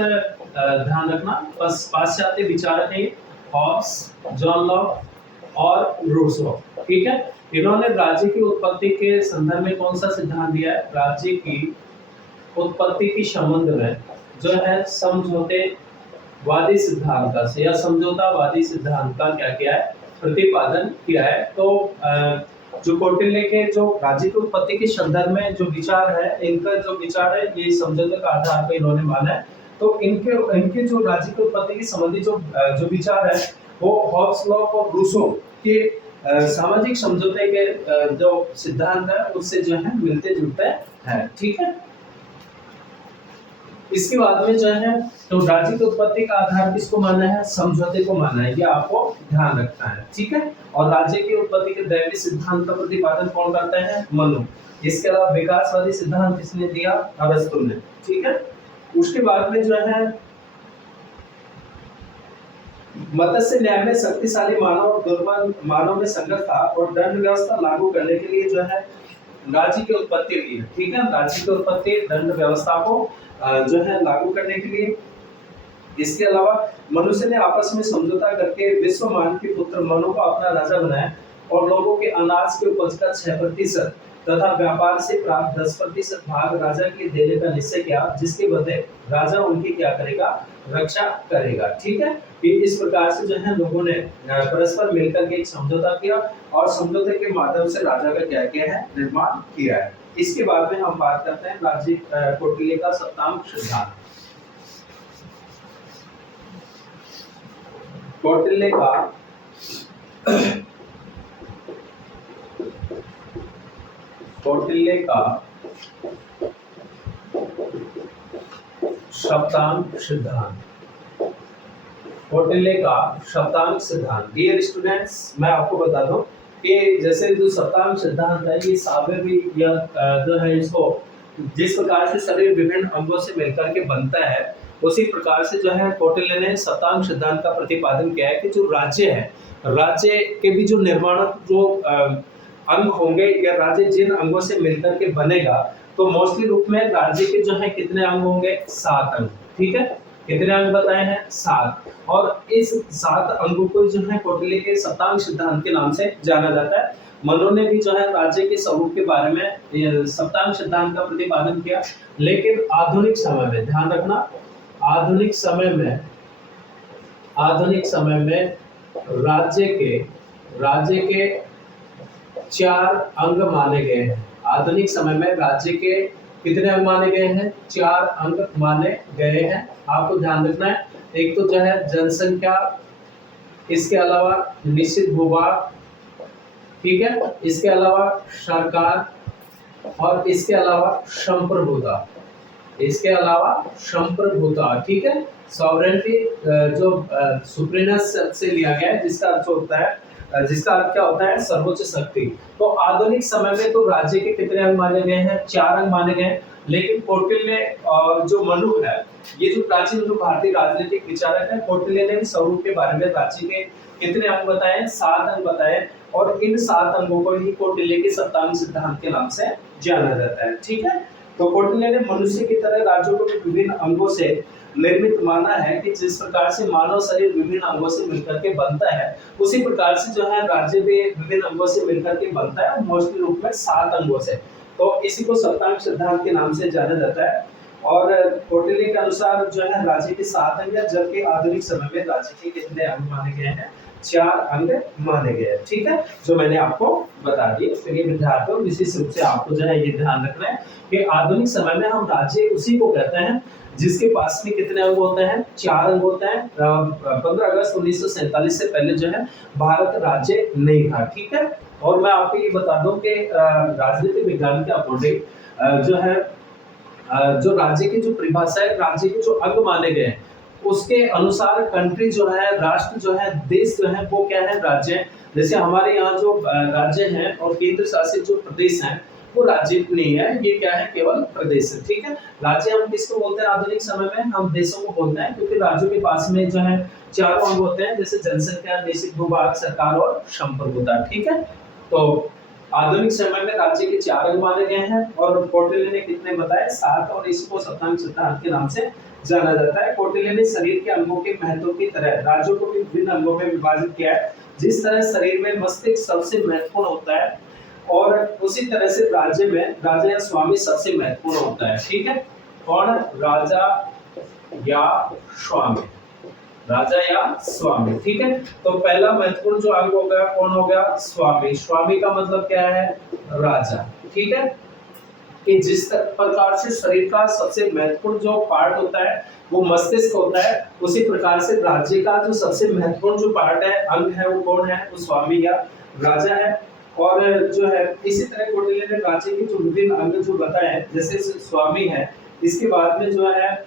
ध्यान रखना बस पाश्चात्य विचारक है, हॉब्स, जॉन लॉक और रूसो। ठीक है, इन्होंने राज्य की उत्पत्ति के संदर्भ में कौन सा सिद्धांत दिया है, राज्य की उत्पत्ति के संबंध में जो है समझौतेवादी सिद्धांत का या समझौतावादी सिद्धांत का क्या किया है, प्रतिपादन किया है। तो जो कौटिल्य के जो राज्य की उत्पत्ति के संदर्भ में जो विचार है, इनका जो विचार है ये समझौते का आधार पर इन्होंने माना है। तो इनके जो राज्य की उत्पत्ति के संबंधी जो विचार है वो हॉब्स, लॉक और रूसो के सामाजिक समझौते के जो सिद्धांत है उससे जो है मिलते जुलते हैं। ठीक है, इसके बाद में जो है तो राज्य की उत्पत्ति का आधार किसको माना है, समझौते को माना है, ये आपको ध्यान रखना है। ठीक है, और राज्य की उत्पत्ति के दैवी सिद्धांत का प्रतिपादन कौन करता है, मनु। इसके अलावा विकासवादी सिद्धांत किसने दिया, अरस्तु ने। ठीक है, उसके बाद में जो है मत्स्य न्याय में शक्तिशाली मानव और दुर्बल मानव में संघर्ष था और दंड व्यवस्था लागू करने के लिए जो है राज्य की उत्पत्ति हुई है। ठीक है, राज्य की उत्पत्ति दंड व्यवस्था को जो है लागू करने के लिए इसके अलावा मनुष्य ने आपस में समझौता करके विश्वमान के पुत्र मनु को अपना राजा बनाया और लोगों के अनाज के उपज का 6% तथा व्यापार से प्राप्त 10% भाग राजा के देने का निश्चय किया, जिसके बदले राजा उनकी क्या करेगा, रक्षा करेगा। ठीक है, कि इस प्रकार से जो है लोगों ने परस्पर मिलकर के एक समझौता किया और समझौते के माध्यम से राजा का क्या किया है, निर्माण किया है। इसके बाद में हम बात करते हैं राज्य कौटिल्य का सप्तांग सिद्धांत। कौटिल्य का सप्तांग सिद्धांत। कौटिल्य का सप्तांग सिद्धांत। डियर स्टूडेंट्स, मैं आपको बता दूं कि जैसे जो सप्तांग सिद्धांत है, ये सावर्य या जो है इसको जिस प्रकार से शरीर विभिन्न अंगों से मिलकर के बनता है, उसी प्रकार से जो है कौटिल्य ने सप्तांग सिद्धांत का प्रतिपादन किया है कि जो राज्य है, राज्य के भी जो निर्माण जो अंग होंगे या राज्य जिन अंगों से मिलकर के बनेगा, तो मोस्टली रूप में राज्य के जो है कितने अंग होंगे, 7 अंग। ठीक है, कितने अंग बताए हैं, 7। और इस 7 अंगों को जो है कौटिल्य के सप्तांग सिद्धांत के नाम से जाना जाता है। मनु ने भी जो है राज्य के स्वरूप के बारे में सप्तांग सिद्धांत का प्रतिपादन किया, लेकिन आधुनिक समय में ध्यान रखना, आधुनिक समय में राज्य के 4 अंग माने गए हैं। आधुनिक समय में राज्य के कितने अंग माने गए हैं, 4 अंग माने गए हैं। आपको ध्यान रखना है, एक तो जो है जनसंख्या, इसके अलावा निश्चित भूभाग, ठीक है, इसके अलावा सरकार और इसके अलावा संप्रभुता, ठीक है। सॉवरेनिटी जो सुप्रीनेस से लिया गया है, जिसका अर्थ होता है, जिसका अर्थ क्या होता है, सर्वोच्च शक्ति। तो आधुनिक समय में तो राज्य के कितने अंग माने गए हैं, 4 अंग माने गए हैं। लेकिन कौटिल्य और जो मनु है, ये जो प्राचीन जो भारतीय राजनीतिक विचारक है, कौटिल्य ने स्वरूप के बारे में राज्य के कितने अंग बताए, 7 अंग बताए, और इन 7 अंगों को ही कौटिल्य के सप्तांग सिद्धांत के नाम से जाना जाता है। ठीक है, तो कौटिल्य ने मनुष्य की तरह राज्यों को विभिन्न अंगों से निर्मित माना है कि जिस प्रकार से मानव शरीर विभिन्न अंगों से मिलकर के बनता है, उसी प्रकार से जो है राज्य भी विभिन्न अंगों से मिलकर के बनता है, मोस्टली रूप में 7 अंगों से। तो इसी को सप्तांग सिद्धांत के नाम से जाना जाता है। और कौटिल्य के अनुसार जो है राज्य के 7 अंग है, जबकि आधुनिक समय में राज्य के कितने अंग माने गए हैं, 4 अंग माने गए हैं। ठीक है, जो मैंने आपको बता दिए। तो ये विद्यार्थियों, विशेष रूप से आपको जो है ये ध्यान रखना है कि आधुनिक समय में हम राज्य उसी को कहते हैं जिसके पास में कितने अंग होते हैं, 4 अंग होते हैं। 15 अगस्त 1947 से पहले जो है भारत राज्य नहीं था। ठीक है, और मैं आपको ये बता दूं कि राजनीतिक विज्ञान के अकॉर्डिंग जो है जो राज्य की जो परिभाषा है, राज्य के जो अंग माने गए हैं, उसके अनुसार कंट्री जो है, राष्ट्र जो है, देश जो है, वो क्या है, राज्य है। जैसे हमारे यहाँ जो राज्य हैं और केंद्र शासित जो प्रदेश हैं, वो राज्य नहीं है, ये क्या है, केवल प्रदेश है। ठीक है, राज्य हम किसको बोलते हैं आधुनिक समय में, हम देशों को बोलते हैं, क्योंकि राज्यों के पास में जो है 4 अंग होते हैं, जैसे जनसंख्या, निश्चित भूभाग, सरकार और संप्रभुता। ठीक है, तो आधुनिक समय में राज्य के 4 अंग माने गए हैं और कौटिल्य ने कितने बताए, 7, और इसको सप्तांग सिद्धांत के नाम से जाना जाता है। कौटिल्य ने शरीर के अंगों के महत्व की तरह राज्यों को भी विभिन्न अंगों में विभाजित किया है। जिस तरह शरीर में मस्तिष्क सबसे महत्वपूर्ण होता है, और उसी तरह से राज्य में राजा या स्वामी सबसे महत्वपूर्ण होता है। ठीक है, कौन, राजा या स्वामी, राजा या स्वामी। ठीक है, तो पहला महत्वपूर्ण जो अंग होगा, कौन होगा, स्वामी। स्वामी का मतलब क्या है, राजा। ठीक है, कि जिस प्रकार से शरीर का सबसे महत्वपूर्ण जो पार्ट होता है वो मस्तिष्क होता है, उसी प्रकार से राज्य का जो सबसे महत्वपूर्ण जो पार्ट है, अंग है, वो कौन है, वो स्वामी या राजा है। और जो है इसी तरह कौटिल्य ने राज्य के जो विभिन्न अंग जो बताए, जैसे स्वामी है, इसके बाद में जो है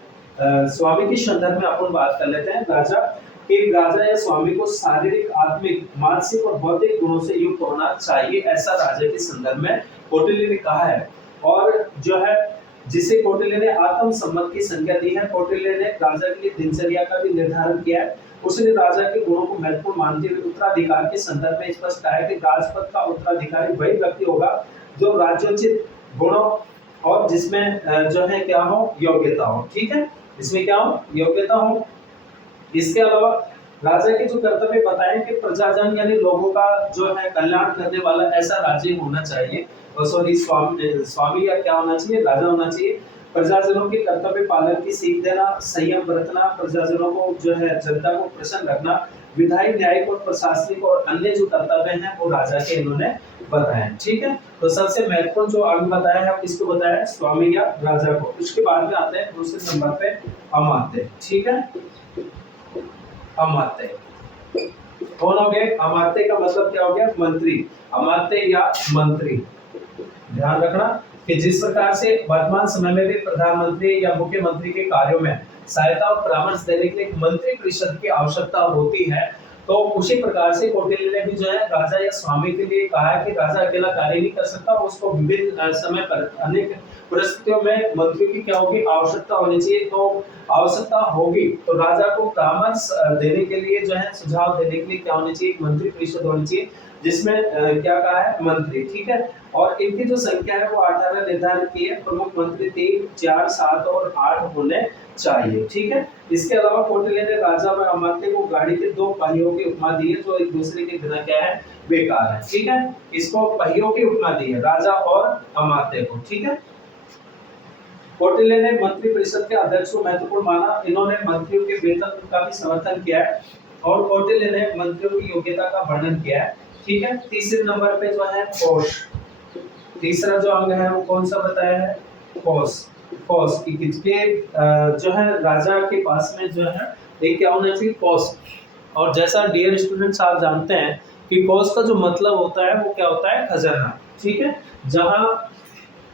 स्वामी के संदर्भ में अपन बात कर लेते हैं। राजा या स्वामी को शारीरिक, आत्मिक, मानसिक और बौद्धिक गुणों से युक्त होना चाहिए, ऐसा राजा के संदर्भ में कौटिल्य ने कहा है। और जो है जिसे कौटिल्य ने आत्म सम्मत की संज्ञा दी है। कौटिल्य ने राजा के लिए दिनचर्या का भी निर्धारण किया है। उसने राजा के गुणों को महत्वपूर्ण मानते हुए उत्तराधिकार के संदर्भ में स्पष्ट कहा है कि राजपद का उत्तराधिकारी वही व्यक्ति होगा जो राज्योचित गुणों और जिसमें जो है क्या हो, योग्यता हो। ठीक है, इसमें क्या हो, योग्यता हो। इसके अलावा राजा के जो कर्तव्य बताए कि प्रजाजन यानी लोगों का जो है कल्याण करने वाला ऐसा राज्य होना चाहिए, सॉरी स्वामी या क्या होना चाहिए, राजा होना चाहिए। प्रजाजनों के कर्तव्य पालन की सीख देना, संयम बरतना, प्रजाजनों को जो है जनता को प्रसन्न रखना, विधायी, न्यायिक और प्रशासनिक और अन्य जो कर्तव्य हैं वो राजा के इन्होंने बताए। ठीक है, तो सबसे महत्वपूर्ण जो आगे बताया है किसको बताया है, स्वामी या राजा को। उसके बाद में आते हैं दूसरे नंबर पे अमात्य। ठीक है, अमात्य कौन हो गए, अमात्य का मतलब क्या हो गया, मंत्री। अमात्य या मंत्री, ध्यान रखना कि जिस प्रकार से वर्तमान समय में भी प्रधानमंत्री या मुख्यमंत्री के कार्यों में सहायता और परामर्श देने के लिए मंत्री परिषद की आवश्यकता होती है, तो उसी प्रकार से कौटिल्य ने भी जो है राजा या स्वामी के लिए कहा है कि राजा अकेला कार्य नहीं कर सकता, उसको विभिन्न समय पर अनेक परिस्थितियों में मंत्रियों की क्या होगी, आवश्यकता होनी चाहिए। तो आवश्यकता होगी तो राजा को परामर्श देने के लिए जो है, सुझाव देने के लिए क्या होनी चाहिए, मंत्री परिषद होनी चाहिए, जिसमें क्या कहा है, मंत्री। ठीक है, और इनकी जो संख्या है वो 18 निर्धारित की है। प्रमुख मंत्री 3, 4, 7 और 8 होने चाहिए। ठीक है, इसके अलावा कौटिल्य ने राजा व अमात्य को गाड़ी के 2 पहियों की उपमा दी है, जो एक दूसरे के बिना क्या है, बेकार है। ठीक है, इसको पहियों की उपमा दी है राजा और अमात्य को। ठीक है, कौटिल्य ने मंत्री परिषद के अध्यक्ष को महत्वपूर्ण माना, इन्होंने मंत्रियों के वेतन का भी समर्थन किया है और कौटिल्य ने मंत्रियों की योग्यता का वर्णन किया है। ठीक है, तीसरे नंबर पे जो है कोष, तीसरा जो अंग है वो कौन सा बताया है, कोष। कोष की किसके जो है राजा के पास में जो है एक क्या होना चाहिए, कोष। और जैसा डियर स्टूडेंट्स आप जानते हैं कि कोष का जो मतलब होता है वो क्या होता है, खजाना। ठीक है, जहां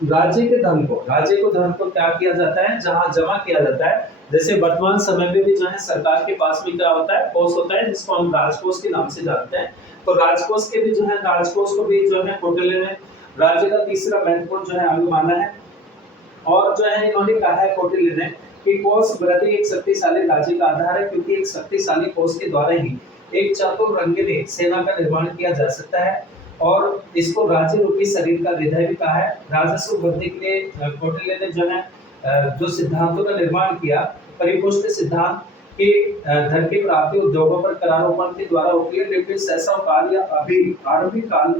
राज्य के धन को, राज्य को धन को क्या किया जाता है, जहां जमा किया जाता है। जैसे वर्तमान समय में भी जो है सरकार के पास में क्या होता है, कोष होता है, जिसको हम राजकोष के नाम से जानते हैं। तो राजकोष के भी जो है, राजकोष को भी जो है कौटिल्य ने राज्य का तीसरा महत्वपूर्ण जो है अंग माना है। और जो है इन्होंने कहा है कौटिल्य ने कि कोष वृद्धि एक शक्तिशाली राज्य का आधार है, क्योंकि एक शक्तिशाली कोष के द्वारा ही एक चतुर रंगीन सेना का निर्माण किया जा सकता है, और इसको राज्य रूपी शरीर का हृदय भी कहा है। राजस्व वृद्धि के लिए कौटिल्य ने जो है जो सिद्धांतों का निर्माण किया, परिपुष्ट सिद्धांत कि धन की प्राप्ति उद्योगों पर करारोपण के द्वारा होती है, लेकिन शैशव काल या अभी आरंभिक काल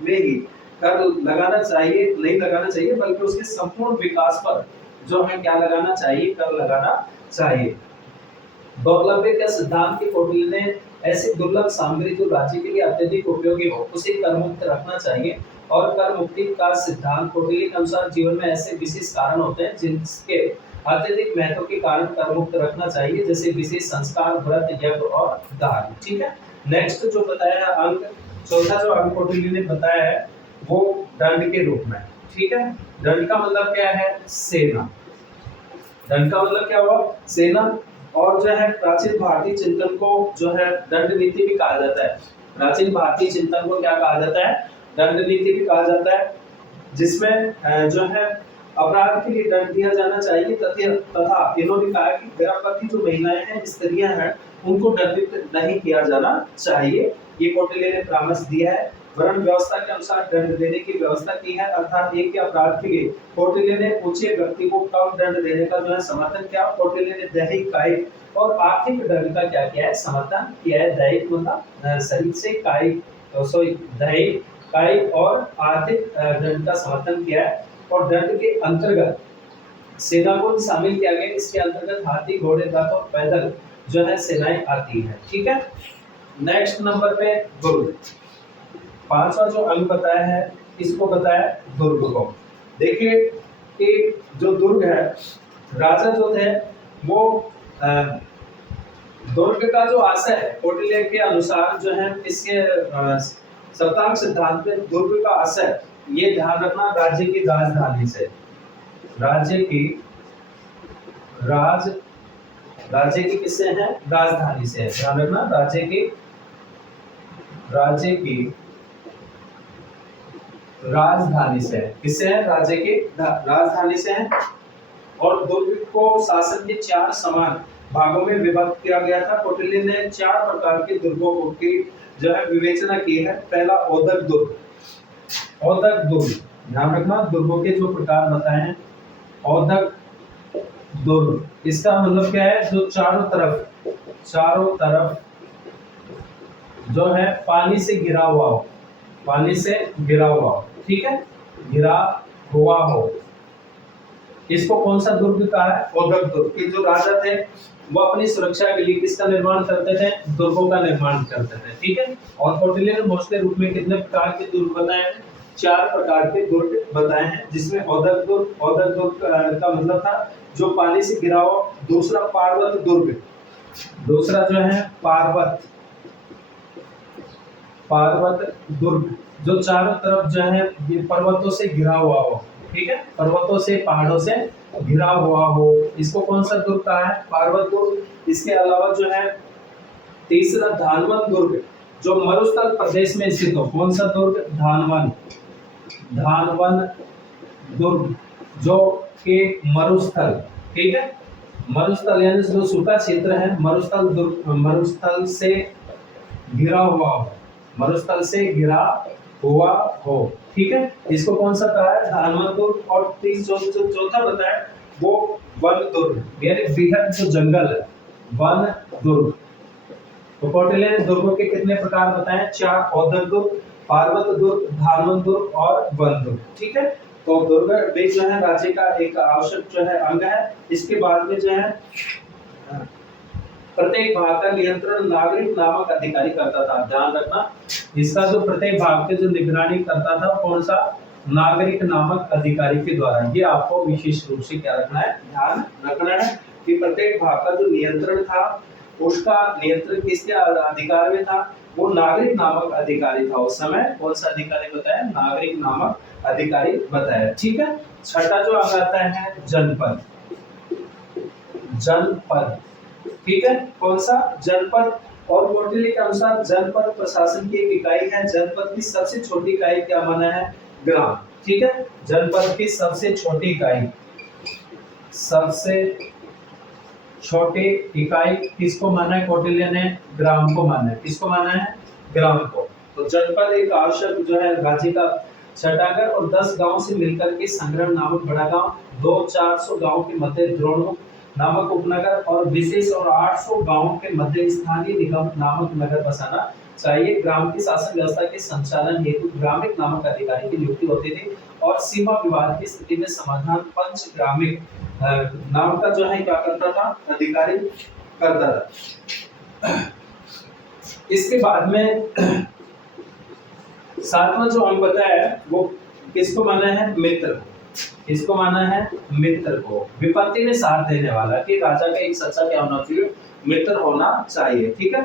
में ही कर लगाना चाहिए, नहीं लगाना चाहिए, बल्कि उसके संपूर्ण विकास पर जो है क्या लगाना चाहिए, कर लगाना चाहिए। दुर्लभ का सिद्धांत की कौटिल्य ने ऐसी दुर्लभ सामग्री जो राज्य के लिए अत्यधिक उपयोगी हो उसे कर मुक्त रखना चाहिए। और कर मुक्ति का सिद्धांत कौटिल्य के अनुसार जीवन में ऐसे विशेष कारण होते हैं जिनके अत्यधिक महत्व के कारण कर मुक्त रखना चाहिए, जैसे विशेष संस्कार, व्रत, यज्ञ और दान। ठीक है, नेक्स्ट जो बताया है अंक, चौथा जो अंक कौटिल्य ने बताया है वो दंड के रूप में। ठीक है, दंड का मतलब क्या है, सेना। दंड का मतलब क्या हुआ, सेना। और जो है प्राचीन भारतीय चिंतन को जो है दंड नीति भी कहा जाता है। प्राचीन भारतीय चिंतन को क्या कहा जाता है, दंड नीति भी कहा जाता है, जिसमें जो है अपराध के लिए दंड दिया जाना चाहिए, तथा इन्होंने कहा कि गर्भवती जो महिलाएं हैं, स्त्रियां हैं, उनको दंडित नहीं किया जाना चाहिए। ये कौटिल्य ने परामर्श दिया है। वर्ण व्यवस्था के अनुसार दंड देने की व्यवस्था की है, अर्थात एक के अपराध के लिए कौटिल्य ने ऊंचे व्यक्ति को कम दंड देने का जो है समर्थन किया। कौटिल्य ने दैहिक, कायिक और आर्थिक दंड का क्या किया है, समर्थन किया है। दैहिक मतलब शरीर से, कायिक दैहिक, कायिक और आर्थिक दंड का समर्थन किया है। और दंड के अंतर्गत सेना को शामिल किया गया। इसके अंतर्गत हाथी, घोड़े, रथ और पैदल जो है सेनाएं आती है। ठीक है, नेक्स्ट नंबर पे दुर्ग। पांचवा जो अंग बताया है इसको बताया दुर्ग को। देखिए कि जो दुर्ग है, राजा जो थे वो दुर्ग का जो आशय है कौटिल्य के अनुसार जो है, इसके सप्तांग सिद्धांत में दुर्ग का आशय, ये ध्यान रखना, राज्य की राजधानी से, राज्य की किससे है, राजधानी से है। ध्यान रखना, राज्य की राजधानी से है। किससे है, राज्य की राजधानी से है। और दुर्ग को शासन के 4 समान भागों में विभक्त किया गया था। कौटिल्य ने 4 प्रकार के दुर्गों की जो है विवेचना की है। पहला औदक दुर्ग। औदक दुर्ग, ध्यान रखना, दुर्गों के जो प्रकार बताए हैं। औदक दुर्ग, इसका मतलब क्या है, जो चारों तरफ चारों तरफ जो है पानी से घिरा हुआ हो, पानी से घिरा हुआ हो, ठीक है, घिरा हुआ हो, इसको कौन सा दुर्ग कहा है? औदक दुर्ग। कि जो राजा थे वो अपनी सुरक्षा के लिए किसका निर्माण करते थे? दुर्गों का निर्माण करते थे, ठीक है। और कौटिल्य ने मोस्टली रूप में कितने प्रकार के दुर्ग बताए हैं? 4 प्रकार के दुर्ग बताए हैं, जिसमें औदक दुर्ग का मतलब था जो पानी से घिरा हो। दूसरा पार्वत दुर्ग, दूसरा जो है पार्वत दुर्ग, जो चारों तरफ जो है ये पर्वतों से घिरा हुआ हो, ठीक है, पर्वतों से पहाड़ों से घिरा हुआ हो, इसको कौन सा दुर्ग कहा है? पार्वत दुर्ग। इसके अलावा जो है तीसरा धानवन दुर्ग, जो मरुस्थल प्रदेश में स्थित हो। कौन सा दुर्ग? धानवन दुर्ग, जो के मरुस्थल, ठीक है, मरुस्थल यानी जो सूखा क्षेत्र है, मरुस्थल दुर्ग, मरुस्थल से घिरा हुआ हो, मरुस्थल से घिरा हुआ हो, ठीक है, इसको कौन सा कहा है? धानवन दुर्ग। और जो चौथा बताया वो वन दुर्ग, यानी बृहद जो जंगल है, वन दुर्ग। तो कौटिल्य ने दुर्गों के कितने प्रकार बताए? 4, औदक दुर्ग, पार्वत दुर्ग, धानवन दुर्ग और वन दुर्ग, ठीक है। तो दुर्ग भी जो है राज्य का एक आवश्यक जो है अंग है। इसके बाद में जो है प्रत्येक भाग का नियंत्रण नागरिक नामक अधिकारी करता था। ध्यान रखना, इसका जो प्रत्येक भाग के जो निगरानी करता था कौन सा? नागरिक नामक अधिकारी के द्वारा। ये आपको विशेष रूप से क्या रखना है? ध्यान रखना है कि प्रत्येक भाग का जो नियंत्रण था उसका नियंत्रण किसके अधिकार में था? वो नागरिक नामक अधिकारी था उस समय। कौन सा अधिकारी बताया? नागरिक नामक अधिकारी बताया, ठीक है। छठा जो आता है जनपद, जनपद, ठीक है, कौन सा? जनपद। और कौटिल्य के अनुसार जनपद प्रशासन की एक इकाई है। जनपद की सबसे छोटी इकाई क्या माना है? ग्राम, ठीक है। जनपद की सबसे छोटी इकाई, सबसे छोटी इकाई किसको माना है? कौटिल्य ने ग्राम को माना है। किसको माना है? ग्राम को। तो जनपद एक आवश्यक जो है राज्य का छठागर और 10 गांव से मिलकर के संग्रह नामक बड़ा गांव, 200-400 गांव के मध्य द्रोणों नामक उपनगर और विशेष और 800 गांवों के मध्य स्थानीय निगम नामक नगर बसाना चाहिए। ग्राम की शासन व्यवस्था के संचालन हेतु ग्रामिक नामक अधिकारी की नियुक्ति होती थी और सीमा विवाद की स्थिति में समाधान पंच ग्रामिक नाम का जो है क्या करता था? अधिकारी करता था। इसके बाद में सातवां जो अंग बताया वो किसको माना है? मित्र। इसको माना है? मित्र को। विपत्ति में साथ देने वाला, कि राजा का एक सच्चा क्या होना चाहिए? मित्र होना चाहिए, ठीक है।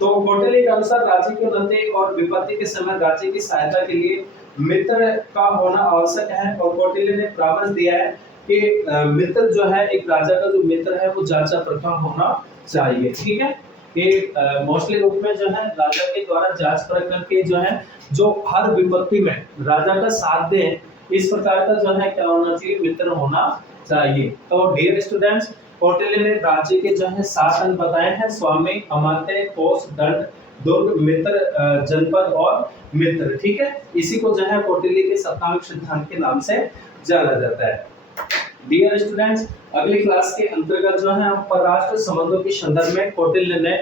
तो कौटिल्य के अनुसार राज्य की उन्नति और विपत्ति के समय राज्य की सहायता के लिए मित्र का होना आवश्यक है। और कौटिल्य ने परामर्श दिया है कि मित्र जो है, एक राजा का जो मित्र है वो जांचा प्रथम होना चाहिए, ठीक है। कि मोस्टली रूप में जो है राजा के द्वारा जांच परख करके जो है जो हर विपत्ति में राजा का साथ दे, इस प्रकार का जो है क्या होना चाहिए? मित्र होना चाहिए। तो डियर स्टूडेंट्स, कौटिल्य ने राज्य के जो है 7 अंग बताए हैं: स्वामी, अमात्य, कोष, दंड, दुर्ग, मित्र, जनपद और मित्र, ठीक है। इसी को जो है कौटिल्य के सप्तांग सिद्धांत के नाम से जाना जाता है। डियर स्टूडेंट्स, अगली क्लास के अंतर्गत जो है हम परराष्ट्र संबंधों के संदर्भ में कौटिल्य ने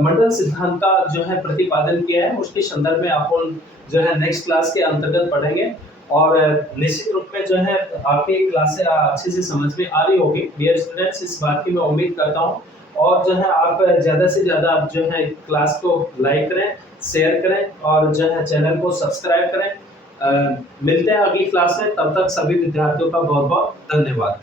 मंडल सिद्धांत का जो है प्रतिपादन किया है, उसके संदर्भ में अपन जो है नेक्स्ट क्लास के अंतर्गत पढ़ेंगे। और निश्चित रूप में जो है आपकी क्लास से अच्छे से समझ में आ रही होगी। डियर स्टूडेंट्स, इस बात की मैं उम्मीद करता हूँ। और जो है आप ज़्यादा से ज़्यादा जो है क्लास को लाइक करें, शेयर करें और जो है चैनल को सब्सक्राइब करें। मिलते हैं अगली क्लास में, तब तक सभी विद्यार्थियों का बहुत बहुत धन्यवाद।